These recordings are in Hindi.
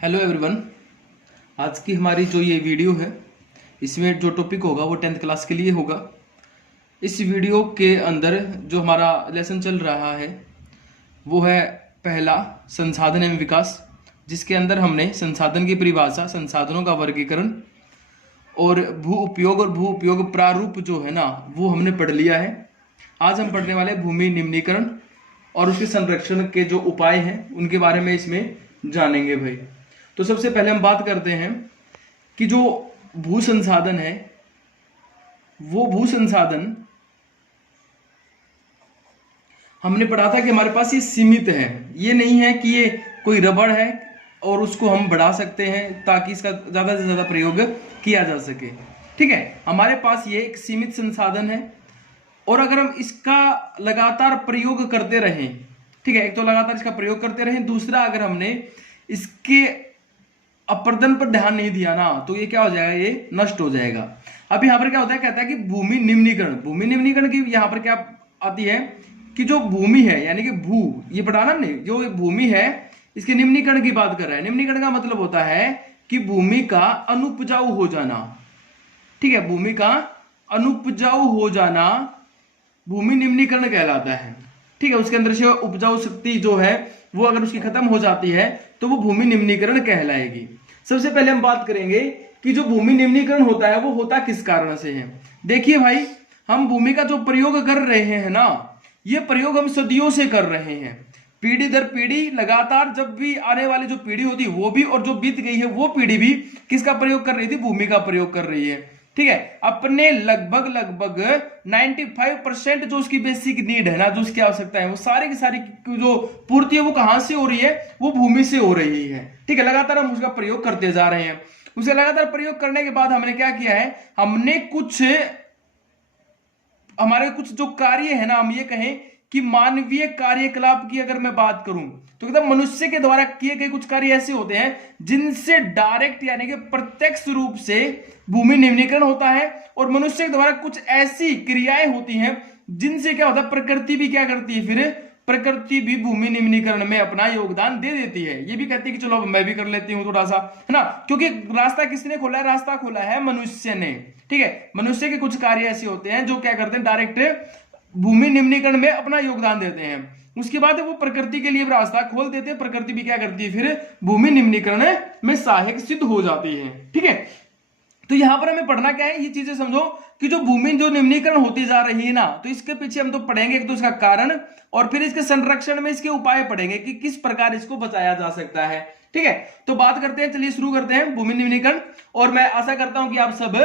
Hello everyone. आज की हमारी जो ये वीडियो है इसमें जो टॉपिक होगा वो 10th क्लास के लिए होगा। इस वीडियो के अंदर जो हमारा लेसन चल रहा है वो है पहला संसाधन एवं विकास, जिसके अंदर हमने संसाधन की परिभाषा, संसाधनों का वर्गीकरण और भू उपयोग और भू उपयोग प्रारूप जो है ना वो हमने पढ़ लिया है। आज हम पढ़ने वाले भूमि निम्नीकरण और उसके संरक्षण के जो उपाय हैं उनके बारे में इसमें जानेंगे भाई। तो सबसे पहले हम बात करते हैं कि जो भू संसाधन है वो भू संसाधन हमने पढ़ा था कि हमारे पास ये सीमित है। ये नहीं है कि ये कोई रबड़ है और उसको हम बढ़ा सकते हैं ताकि इसका ज्यादा से ज्यादा प्रयोग किया जा सके। ठीक है, हमारे पास ये एक सीमित संसाधन है और अगर हम इसका लगातार प्रयोग करते रहें, ठीक है, एक तो लगातार इसका प्रयोग करते रहें, दूसरा अगर हमने इसके अपर्दन पर ध्यान नहीं दिया ना तो ये क्या हो जाएगा, ये नष्ट हो जाएगा। अब यहाँ पर क्या होता है, कहता है कि भूमि निम्नीकरण। भूमि निम्नीकरण की यहाँ पर क्या आती है कि जो भूमि है यानी कि भू, ये पढ़ा ना हमने, जो भूमि है इसके निम्नीकरण की बात कर रहा है। निम्नीकरण का मतलब होता है कि भूमि का अनुपजाऊ हो जाना। ठीक है, भूमि का अनुपजाऊ हो जाना भूमि निम्नीकरण कहलाता है। ठीक है, उसके अंदर से उपजाऊ शक्ति जो है वो अगर उसकी खत्म हो जाती है तो वो भूमि निम्नीकरण कहलाएगी। सबसे पहले हम बात करेंगे कि जो भूमि निम्नीकरण होता है वो होता किस कारण से है। देखिए भाई, हम भूमि का जो प्रयोग कर रहे हैं ना, ये प्रयोग हम सदियों से कर रहे हैं, पीढ़ी दर पीढ़ी लगातार। जब भी आने वाली जो पीढ़ी होती है वो भी, और जो बीत गई है वो पीढ़ी भी किसका प्रयोग कर रही थी, भूमि का प्रयोग कर रही है। ठीक है, अपने लगभग 95% जो उसकी बेसिक नीड है ना, जो उसकी आवश्यकता है, वो सारी की सारी जो पूर्ति है वो कहां से हो रही है, वो भूमि से हो रही है। ठीक है, लगातार हम उसका प्रयोग करते जा रहे हैं। उसे लगातार प्रयोग करने के बाद हमने क्या किया है, हमने हमारे कुछ जो कार्य है ना, हम ये कहें कि मानवीय कार्यकलाप की अगर मैं बात करूं तो एकदम मनुष्य के द्वारा किए गए कुछ कार्य ऐसे होते हैं जिनसे डायरेक्ट यानी कि प्रत्यक्ष रूप से भूमि निम्नीकरण होता है, और मनुष्य के द्वारा कुछ ऐसी क्रियाएं होती हैं जिनसे क्या होता है, प्रकृति भी क्या करती है, फिर प्रकृति भी भूमि निम्नीकरण में अपना योगदान दे देती है। ये भी कहती है कि चलो मैं भी कर लेती हूं थोड़ा सा, है ना, क्योंकि रास्ता किसने खोला है, रास्ता खोला है मनुष्य ने। ठीक है, मनुष्य के कुछ कार्य ऐसे होते हैं जो क्या करते हैं, डायरेक्ट भूमि निम्नीकरण में अपना योगदान देते हैं। उसके बाद वो प्रकृति के लिए रास्ता खोल देते हैं, प्रकृति भी क्या करती है, फिर भूमि निम्नीकरण में सहायक सिद्ध हो जाती है। ठीक है, तो यहां पर हमें पढ़ना क्या है, ये चीजें समझो कि जो भूमि जो निम्नीकरण होती जा रही है ना, तो इसके पीछे हम तो पढ़ेंगे एक तो इसका कारण, और फिर इसके संरक्षण में इसके उपाय पढ़ेंगे कि किस प्रकार इसको बचाया जा सकता है। ठीक है, तो बात करते हैं, चलिए शुरू करते हैं भूमि निम्नीकरण, और मैं आशा करता हूं कि आप सब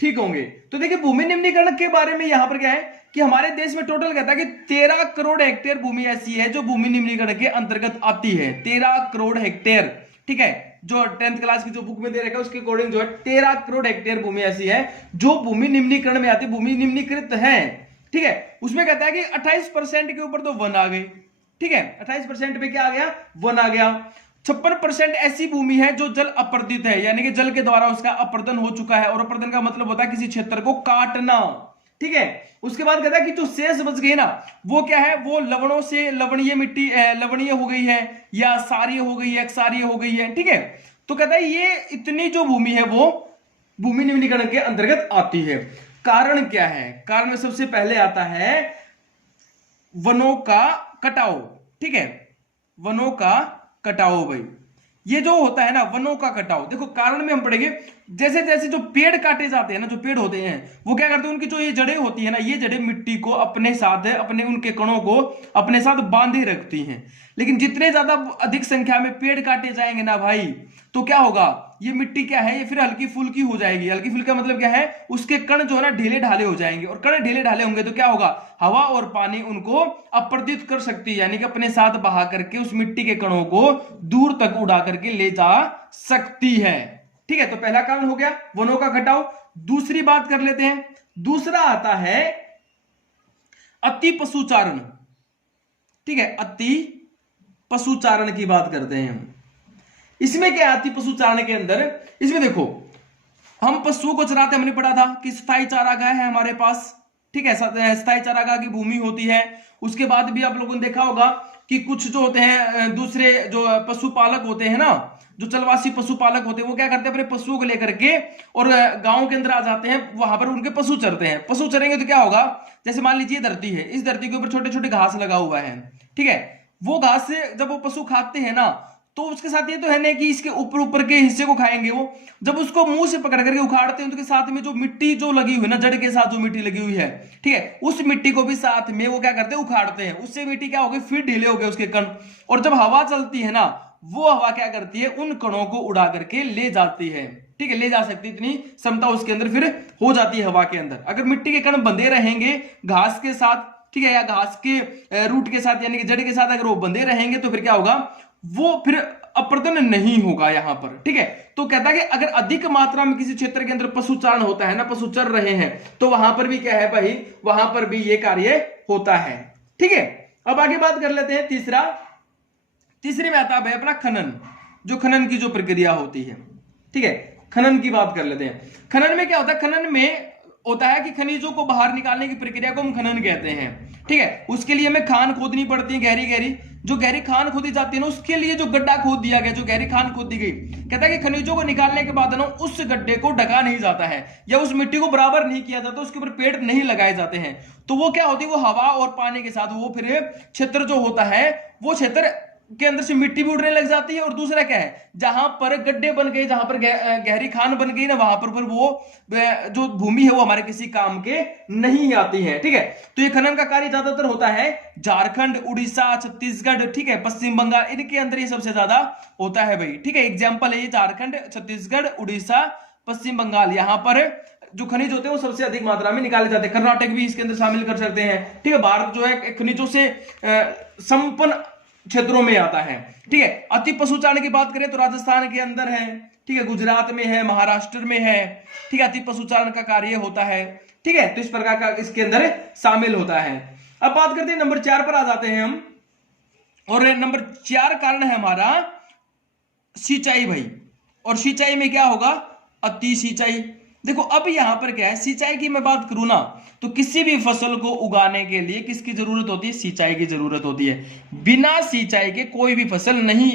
ठीक होंगे। तो देखिए, भूमि निम्नीकरण के बारे में यहां पर क्या है कि हमारे देश में टोटल कहता है कि 13 करोड़ हेक्टेयर भूमि ऐसी है जो भूमि निम्नीकरण के अंतर्गत आती है। 13 करोड़ हेक्टेयर। ठीक है, जो 10th क्लास की जो बुक में दे रखा है उसके अकॉर्डिंग जो है 13 करोड़ हेक्टेयर भूमि ऐसी है जो भूमि निम्नीकरण में आती है, भूमि निम्नीकृत है। ठीक है, उसमें कहता है कि 28% के ऊपर तो वन आ गए। ठीक है, 28% पे क्या आ गया, वन आ गया। 56% ऐसी भूमि है जो जल अपर्दित है, यानी कि जल के द्वारा उसका अपर्दन हो चुका है, और अपर्दन का मतलब होता है किसी क्षेत्र को काटना। ठीक है, उसके बाद कहता है कि जो शेष बच गई ना वो क्या है, वो लवणों से लवणीय मिट्टी लवणीय हो गई है, या क्षारीय हो गई है, क्षारीय हो गई है। ठीक है, तो कहता है ये इतनी जो भूमि है वो भूमि निम्नीकरण के अंतर्गत आती है। कारण क्या है, कारण में सबसे पहले आता है वनों का कटाव। ठीक है, वनों का कटाव भाई, ये जो होता है ना वनों का कटाव, देखो कारण में हम पढ़ेंगे, जैसे जैसे जो पेड़ काटे जाते हैं ना, जो पेड़ होते हैं वो क्या करते हैं, उनकी जो ये जड़ें होती है ना, ये जड़ें मिट्टी को अपने साथ, अपने उनके कणों को अपने साथ बांधे रखती हैं। लेकिन जितने ज्यादा अधिक संख्या में पेड़ काटे जाएंगे ना भाई, तो क्या होगा, ये मिट्टी क्या है, ये फिर हल्की फुल्की हो जाएगी। हल्की फुल्की का मतलब क्या है, उसके कण जो है ना ढीले ढाले हो जाएंगे, और कण ढीले ढाले होंगे तो क्या होगा, हवा और पानी उनको अपर्दित कर सकती है, यानी कि अपने साथ बहा करके उस मिट्टी के कणों को दूर तक उड़ा करके ले जा सकती है। ठीक है, तो पहला कारण हो गया वनों का घटाव। दूसरी बात कर लेते हैं, दूसरा आता है अति पशुचारण। ठीक है, अति पशुचारण की बात करते हैं हम। इसमें क्या अति पशुचारण के अंदर, इसमें देखो हम पशुओं को चराते, हमने पढ़ा था कि स्थायी चारागाह है हमारे पास। ठीक है, स्थायी चारागाह की भूमि होती है। उसके बाद भी आप लोगों ने देखा होगा कि कुछ जो होते हैं दूसरे जो पशुपालक होते हैं ना, जो चलवासी पशुपालक होते हैं, वो क्या करते हैं, अपने पशुओं को लेकर के और गांव के अंदर आ जाते हैं, वहां पर उनके पशु चरते हैं। पशु चरेंगे तो क्या होगा, जैसे मान लीजिए धरती है, इस धरती के ऊपर छोटे छोटे घास लगा हुआ है, ठीक है, वो घास से जब वो पशु खाते हैं ना, तो उसके साथ ये तो है नहीं कि इसके ऊपर ऊपर के हिस्से को खाएंगे, वो जब उसको मुंह से पकड़ करके उखाड़ते हैं तो उसके साथ में जो मिट्टी जो लगी हुई है ना, जड़ के साथ जो मिट्टी लगी हुई है, ठीक है, उस मिट्टी को भी साथ में वो क्या करते हैं, उखाड़ते हैं। उससे मिट्टी क्या हो गई, फिर ढीले हो गए उसके कण, और जब हवा चलती है ना, वो हवा क्या करती है, उन कणों को उड़ा करके ले जाती है, ठीक है, ले जा सकती है, इतनी क्षमता उसके अंदर फिर हो जाती है हवा के अंदर। अगर मिट्टी के कण बंधे रहेंगे घास के साथ, ठीक है, या घास के रूट के साथ यानी कि जड़ के साथ अगर वो बंधे रहेंगे तो फिर क्या होगा, वो फिर अपर्दन नहीं होगा यहां पर, ठीक है। तो कहता है कि अगर अधिक मात्रा में किसी क्षेत्र के अंदर पशुचारण होता है ना, पशु चर रहे हैं, तो वहां पर भी क्या है भाई, वहां पर भी ये कार्य होता है, ठीक है। अब आगे बात कर लेते हैं तीसरे में आता है अपना खनन, जो खनन की जो प्रक्रिया होती है, ठीक है, खनन की बात कर लेते हैं। खनन में क्या होता है, खनन में होता है कि खनिजों को बाहर निकालने की प्रक्रिया को हम खनन कहते हैं, ठीक है। उसके लिए हमें खान खोदनी पड़ती है, गहरी गहरी, जो गहरी खान खोदी जाती है ना, उसके लिए जो गड्ढा खोद दिया गया, जो गहरी खान खोद दी गई, कहता है कि खनिजों को निकालने के बाद ना उस गड्ढे को ढका नहीं जाता है, या उस मिट्टी को बराबर नहीं किया जाता, उसके ऊपर पेड़ नहीं लगाए जाते हैं, तो वो क्या होती है, वो हवा और पानी के साथ वो फिर क्षेत्र जो होता है, वो क्षेत्र के अंदर से मिट्टी भी उड़ने लग जाती है। और दूसरा क्या है, जहां पर गड्ढे बन गए, जहां पर गहरी खान बन गई ना, वहां पर वो जो भूमि है वो हमारे किसी काम के नहीं आती है, ठीक है। तो ये खनन का कार्य ज्यादातर होता है झारखंड, उड़ीसा, छत्तीसगढ़, ठीक है, पश्चिम बंगाल, इनके अंदर ये सबसे ज्यादा होता है भाई, ठीक है। एग्जाम्पल है ये झारखंड, छत्तीसगढ़, उड़ीसा, पश्चिम बंगाल, यहाँ पर जो खनिज होते हैं वो सबसे अधिक मात्रा में निकाले जाते हैं। कर्नाटक भी इसके अंदर शामिल कर सकते हैं, ठीक है। भारत जो है खनिजों से संपन्न क्षेत्रों में आता है, ठीक है। अति पशुचारण की बात करें तो राजस्थान के अंदर है, ठीक है, गुजरात में है, महाराष्ट्र में है, ठीक है, अति पशुचारण का कार्य होता है, ठीक है। तो इस प्रकार का इसके अंदर शामिल होता है। अब बात करते हैं नंबर 4 पर आ जाते हैं हम, और नंबर 4 कारण है हमारा सिंचाई भाई। और सिंचाई में क्या होगा, अति सिंचाई। देखो अब यहां पर क्या है, सिंचाई की मैं बात करूं ना, तो किसी भी फसल को उगाने के लिए किसकी जरूरत होती है, सिंचाई की जरूरत होती है। बिना सिंचाई के कोई भी फसल नहीं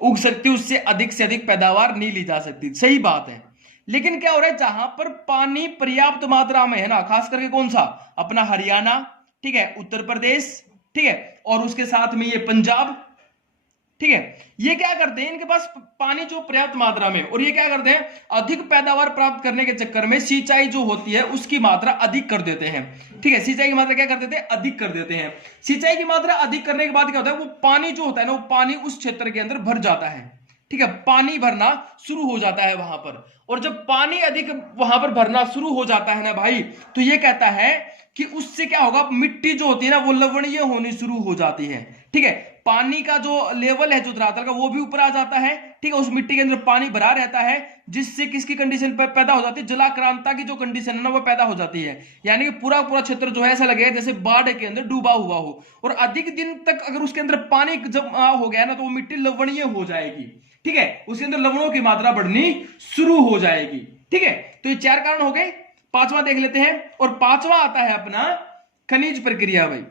उग सकती, उससे अधिक पैदावार नहीं ली जा सकती, सही बात है। लेकिन क्या हो रहा है, जहां पर पानी पर्याप्त मात्रा में है ना, खास करके कौन सा, अपना हरियाणा, ठीक है, उत्तर प्रदेश, ठीक है, और उसके साथ में ये पंजाब, ठीक है, ये क्या करते हैं, इनके पास पानी जो पर्याप्त मात्रा में, और ये क्या करते हैं, अधिक पैदावार प्राप्त करने के चक्कर में सिंचाई जो होती है उसकी मात्रा अधिक कर देते हैं, ठीक है। सिंचाई की मात्रा क्या कर देते हैं, अधिक कर देते हैं। सिंचाई की मात्रा अधिक करने के बाद क्या होता है, वो पानी जो होता है ना, वो पानी उस क्षेत्र के अंदर भर जाता है, ठीक है, पानी भरना शुरू हो जाता है वहां पर। और जब पानी अधिक वहां पर भरना शुरू हो जाता है ना भाई, तो ये कहता है कि उससे क्या होगा, मिट्टी जो होती है ना वो लवणीय होनी शुरू हो जाती है, ठीक है। पानी का जो लेवल है जो धरातल का, वो भी ऊपर आ जाता है, ठीक है, उस मिट्टी के अंदर पानी भरा रहता है, जिससे किसकी कंडीशन पैदा हो जाती है, जलाक्रांता की जो कंडीशन है ना वो पैदा हो जाती है। यानी कि पूरा क्षेत्र जो है ऐसा लगेगा जैसे बाढ़ के अंदर डूबा हुआ हो, और अधिक दिन तक अगर उसके अंदर पानी जमा हो गया ना, तो वो मिट्टी लवणीय हो जाएगी, ठीक है, उसके अंदर लवणों की मात्रा बढ़नी शुरू हो जाएगी, ठीक है। तो ये 4 कारण हो गए। 5वां देख लेते हैं, और 5वां आता है अपना खनिज प्रक्रिया भाई।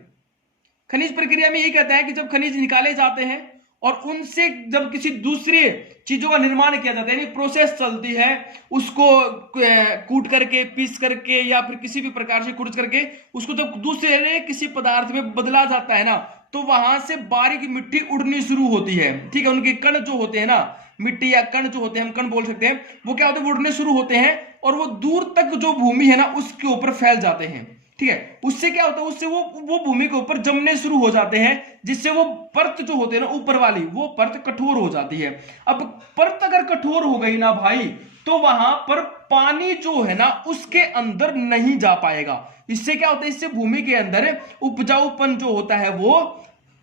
खनिज प्रक्रिया में यही कहता है कि जब खनिज निकाले जाते हैं और उनसे जब किसी दूसरी चीजों का निर्माण किया जाता है, यानी प्रोसेस चलती है, उसको कूट करके, पीस करके, या फिर किसी भी प्रकार से कुट करके उसको जब दूसरे किसी पदार्थ में बदला जाता है ना, तो वहां से बारीक मिट्टी उड़नी शुरू होती है, ठीक है। उनके कण जो होते हैं ना, मिट्टी या कण जो होते हैं, हम कण बोल सकते हैं, वो क्या होते हैं, उड़ने शुरू होते हैं, और वो दूर तक जो भूमि है ना उसके ऊपर फैल जाते हैं, ठीक है। उससे क्या होता है, उससे वो भूमि के ऊपर जमने शुरू हो जाते हैं, जिससे वो परत जो होते हैं ना ऊपर वाली, वो परत कठोर हो जाती है। अब परत अगर कठोर हो गई ना भाई, तो वहां पर पानी जो है ना उसके अंदर नहीं जा पाएगा। इससे क्या होता है, इससे भूमि के अंदर उपजाऊपन जो होता है वो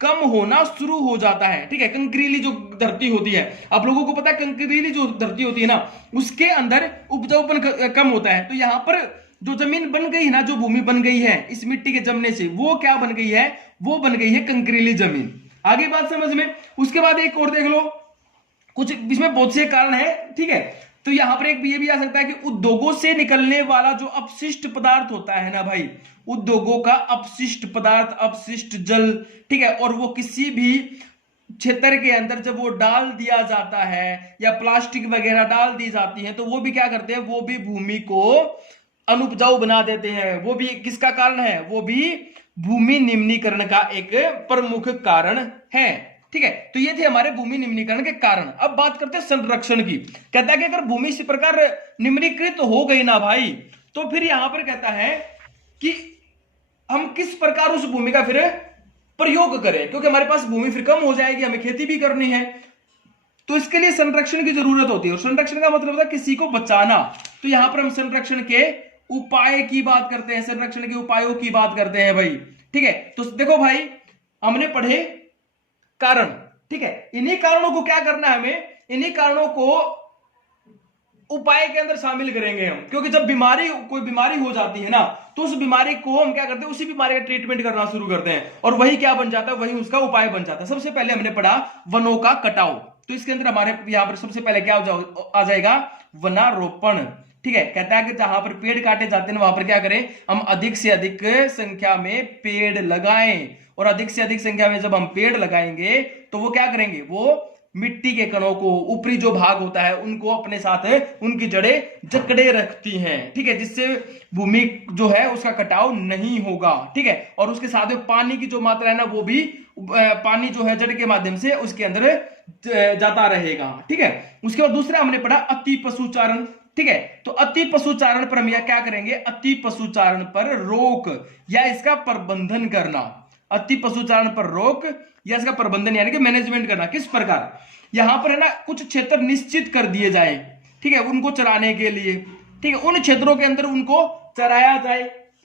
कम होना शुरू हो जाता है, ठीक है। कंकरीली जो धरती होती है, आप लोगों को पता है कंकरीली जो धरती होती है ना, उसके अंदर उपजाऊपन कम होता है। तो यहां पर जो जमीन बन गई है ना, जो भूमि बन गई है इस मिट्टी के जमने से, वो क्या बन गई है, वो बन गई है कंकरीली जमीन। आगे बात समझ में। उसके बाद एक और देख लो, कुछ इसमें बहुत से कारण है, ठीक है। तो यहां पर एक ये भी आ सकता है कि उद्योगों से निकलने वाला जो अपशिष्ट पदार्थ होता है ना भाई, उद्योगों का अपशिष्ट पदार्थ, अपशिष्ट जल, ठीक है, और वो किसी भी क्षेत्र के अंदर जब वो डाल दिया जाता है या प्लास्टिक वगैरह डाल दी जाती है तो वो भी क्या करते हैं, वो भी भूमि को अनुपजाऊ बना देते हैं। वो भी किसका कारण है, वो भी भूमि निम्नीकरण का एक प्रमुख कारण है। ठीक है, तो ये थे हमारे भूमि निम्नीकरण के कारण। अब बात करते हैं संरक्षण की। कहता है कि अगर भूमि इसी प्रकार निम्नीकृत हो गई ना भाई, तो फिर यहां पर कहता है कि हम किस प्रकार उस भूमि का फिर प्रयोग करें, क्योंकि हमारे पास भूमि फिर कम हो जाएगी, हमें खेती भी करनी है, तो इसके लिए संरक्षण की जरूरत होती है। और संरक्षण का मतलब होता है किसी को बचाना। तो यहां पर हम संरक्षण के उपाय की बात करते हैं, संरक्षण के उपायों की बात करते हैं भाई। ठीक है, तो देखो भाई, हमने पढ़े कारण, ठीक है, इन्हीं कारणों को क्या करना है हमें, इन्हीं कारणों को उपाय के अंदर शामिल करेंगे हम। क्योंकि जब कोई बीमारी हो जाती है ना, तो उस बीमारी को हम क्या करते हैं, उसी बीमारी का ट्रीटमेंट करना शुरू करते हैं, और वही क्या बन जाता है, वही उसका उपाय बन जाता है। सबसे पहले हमने पढ़ा वनों का कटाव, तो इसके अंदर हमारे यहां पर सबसे पहले क्या आ जाएगा, वनारोपण। ठीक है, कहता है कि जहां पर पेड़ काटे जाते हैं वहां पर क्या करें, हम अधिक से अधिक संख्या में पेड़ लगाएं। और अधिक से अधिक संख्या में जब हम पेड़ लगाएंगे तो वो क्या करेंगे, वो मिट्टी के कणों को, ऊपरी जो भाग होता है उनको अपने साथ उनकी जड़ें जकड़े रखती हैं। ठीक है, जिससे भूमि जो है उसका कटाव नहीं होगा। ठीक है, और उसके साथ में पानी की जो मात्रा है ना, वो भी पानी जो है जड़ के माध्यम से उसके अंदर जाता रहेगा। ठीक है, उसके बाद दूसरा हमने पढ़ा अति पशुचारण। ठीक है, तो अति पशुचारण पर हम यह क्या करेंगे, अति पशुचारण पर रोक या इसका प्रबंधन करना। अति पशुचारण पर रोक या इसका प्रबंधन यानी कि मैनेजमेंट करना। किस प्रकार, यहां पर है ना कुछ क्षेत्र निश्चित कर दिए जाए, ठीक है, उनको चराने के लिए। ठीक है, उन क्षेत्रों के अंदर उनको चराया जाए,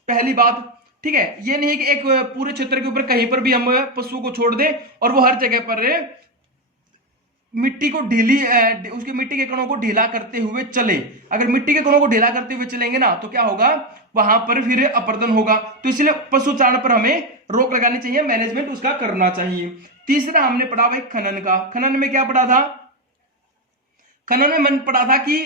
पहली बात। ठीक है, ये नहीं कि एक पूरे क्षेत्र के ऊपर कहीं पर भी हम पशुओं को छोड़ दें और वो हर जगह पर मिट्टी को उसके मिट्टी के कणों को ढीला करते हुए चले। अगर मिट्टी के कणों को ढीला करते हुए चलेंगे ना, तो क्या होगा, वहां पर फिर अपर्दन होगा। तो इसलिए पशुचारण पर हमें रोक लगानी चाहिए, मैनेजमेंट उसका करना चाहिए। तीसरा हमने पढ़ा भाई खनन का। खनन में क्या पढ़ा था, खनन में मन पढ़ा था कि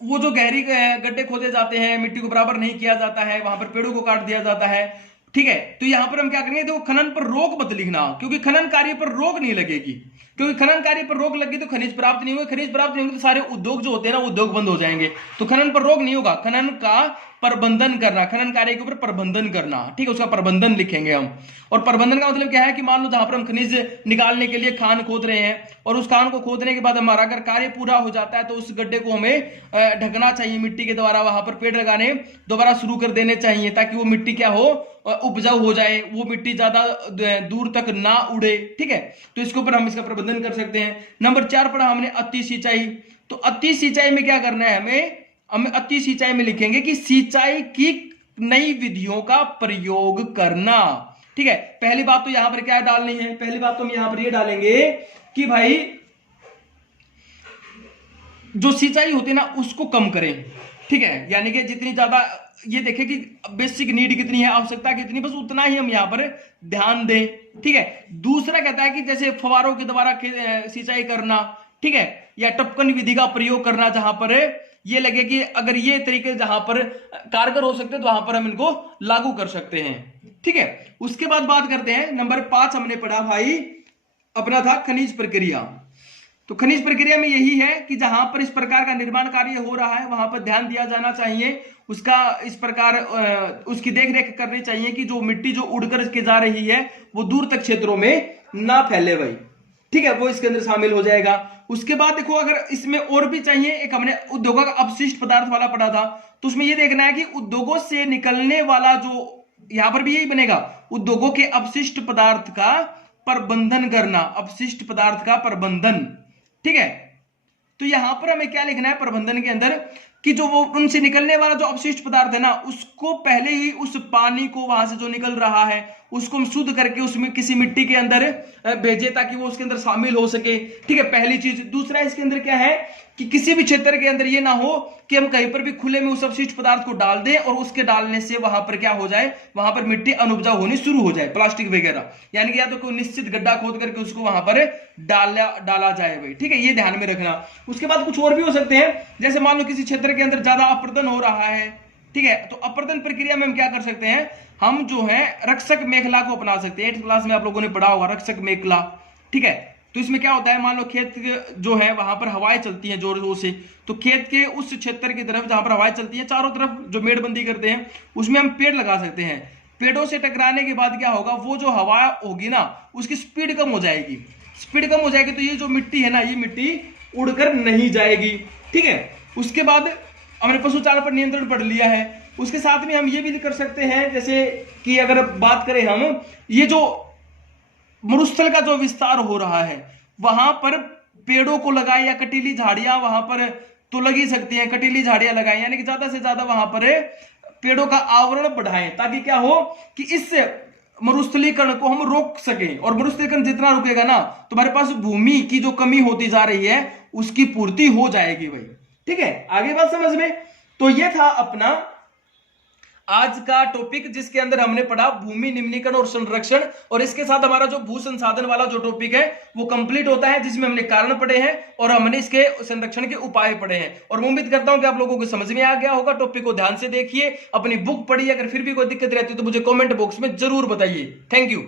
वो जो गहरी गड्ढे खोदे जाते हैं, मिट्टी को बराबर नहीं किया जाता है, वहां पर पेड़ों को काट दिया जाता है। ठीक है, तो यहां पर हम क्या करेंगे, देखो खनन पर रोक मत लिखना, क्योंकि खनन कार्य पर रोक नहीं लगेगी। क्योंकि खनन कार्य पर रोक लगी तो खनिज प्राप्त नहीं होगी, खनिज प्राप्त नहीं होगी तो सारे उद्योग जो होते हैं ना, उद्योग बंद हो जाएंगे। तो खनन पर रोक नहीं होगा, खनन का प्रबंधन करना, खनन कार्य के ऊपर प्रबंधन करना। ठीक है, उसका प्रबंधन लिखेंगे हम। और प्रबंधन का मतलब क्या है कि मान लो जहां पर हम खनिज निकालने के लिए खान खोद रहे हैं, और उस खान को खोदने के बाद हमारा अगर कार्य पूरा हो जाता है तो उस गड्ढे को हमें ढकना चाहिए मिट्टी के द्वारा, वहां पर पेड़ लगाने दोबारा शुरू कर देने चाहिए, ताकि वो मिट्टी क्या हो, उपजाऊ हो जाए, वो मिट्टी ज्यादा दूर तक ना उड़े। ठीक है, तो इसके ऊपर हम इसका प्रबंधन कर सकते हैं। नंबर 4 पढ़ा हमने अति सिंचाई। तो अति सिंचाई में क्या करना है हमें अति सिंचाई में लिखेंगे कि सिंचाई की नई विधियों का प्रयोग करना। ठीक है, पहली बात तो यहां पर क्या डालनी है, पहली बात तो हम यहां पर ये डालेंगे कि भाई जो सिंचाई होती है ना उसको कम करें। ठीक है, यानी कि जितनी ज्यादा ये देखें कि बेसिक नीड कितनी है, आवश्यकता कितनी, बस उतना ही हम यहां पर ध्यान दें। ठीक है, दूसरा कहता है कि जैसे फवारों के द्वारा सिंचाई करना, ठीक है, या टपकन विधि का प्रयोग करना, जहां पर ये लगे कि अगर ये तरीके जहां पर कारगर हो सकते हैं तो वहां पर हम इनको लागू कर सकते हैं। ठीक है, उसके बाद बात करते हैं नंबर 5 हमने पढ़ा भाई अपना था खनिज प्रक्रिया। तो खनिज प्रक्रिया में यही है कि जहां पर इस प्रकार का निर्माण कार्य हो रहा है वहां पर ध्यान दिया जाना चाहिए, उसका इस प्रकार उसकी देखरेख करनी चाहिए कि जो मिट्टी जो उड़कर के जा रही है वो दूर तक क्षेत्रों में ना फैले भाई। ठीक है, वो इसके अंदर शामिल हो जाएगा। उसके बाद देखो अगर इसमें और भी चाहिए, एक हमने उद्योगों का अपशिष्ट पदार्थ वाला पढ़ा था, तो उसमें यह देखना है कि उद्योगों से निकलने वाला जो, यहां पर भी यही बनेगा, उद्योगों के अपशिष्ट पदार्थ का प्रबंधन करना, अपशिष्ट पदार्थ का प्रबंधन। ठीक है, तो यहां पर हमें क्या लिखना है प्रबंधन के अंदर कि जो वो उनसे निकलने वाला जो अपशिष्ट पदार्थ है ना, उसको पहले ही उस पानी को वहां से जो निकल रहा है उसको हम शुद्ध करके उसमें किसी मिट्टी के अंदर भेजे ताकि वो उसके अंदर शामिल हो सके। ठीक है, पहली चीज। दूसरा इसके अंदर क्या है कि किसी भी क्षेत्र के अंदर ये ना हो कि हम कहीं पर भी खुले में उस अपशिष्ट पदार्थ को डाल दें और उसके डालने से वहां पर क्या हो जाए, वहां पर मिट्टी अनुपजाऊ होनी शुरू हो जाए, प्लास्टिक वगैरह। यानी कि या तो कोई निश्चित गड्ढा खोद करके उसको वहां पर डाला जाए भाई। ठीक है, ये ध्यान में रखना। उसके बाद कुछ और भी हो सकते हैं, जैसे मान लो किसी क्षेत्र के अंदर ज्यादा अपरदन हो रहा है। ठीक है, तो अपरदन प्रक्रिया में हम क्या कर सकते हैं, हम जो है रक्षक मेखला को अपना सकते हैं। 8th क्लास में आप लोगों ने पढ़ा होगा रक्षक मेखला। ठीक है, तो इसमें क्या होता है, मान लो खेत जो है वहां पर हवाएं चलती हैं जोर जोर से, तो खेत के उस क्षेत्र की तरफ जहां पर हवाएं चलती हैं चारों तरफ जो मेड़बंदी करते हैं उसमें हम पेड़ लगा सकते हैं। पेड़ों से टकराने के बाद क्या होगा, वो जो हवा होगी ना उसकी स्पीड कम हो जाएगी। स्पीड कम हो जाएगी तो ये जो मिट्टी है ना, ये मिट्टी उड़कर नहीं जाएगी। ठीक है, उसके बाद हमने पशुचारण पर नियंत्रण पढ़ लिया है। उसके साथ में हम ये भी कर सकते हैं, जैसे कि अगर बात करें हम, ये जो मरुस्थल का जो विस्तार हो रहा है वहां पर पेड़ों को लगाएं या कटीली झाड़ियां वहां पर तो लगी सकती हैं, कटीली झाड़ियां लगाएं, यानी कि ज्यादा से ज्यादा वहां पर पेड़ों का आवरण बढ़ाएं ताकि क्या हो कि इस मरुस्थलीकरण को हम रोक सकें। और मरुस्थलीकरण जितना रुकेगा ना तो हमारे पास भूमि की जो कमी होती जा रही है उसकी पूर्ति हो जाएगी भाई। ठीक है, आगे बात समझ में। तो ये था अपना आज का टॉपिक जिसके अंदर हमने पढ़ा भूमि निम्नीकरण और संरक्षण, और इसके साथ हमारा जो भू संसाधन वाला जो टॉपिक है वो कंप्लीट होता है, जिसमें हमने कारण पढ़े हैं और हमने इसके संरक्षण के उपाय पढ़े हैं। और मैं उम्मीद करता हूं कि आप लोगों को समझ में आ गया होगा। टॉपिक को ध्यान से देखिए, अपनी बुक पढ़िए, अगर फिर भी कोई दिक्कत रहती है तो मुझे कमेंट बॉक्स में जरूर बताइए। Thank you.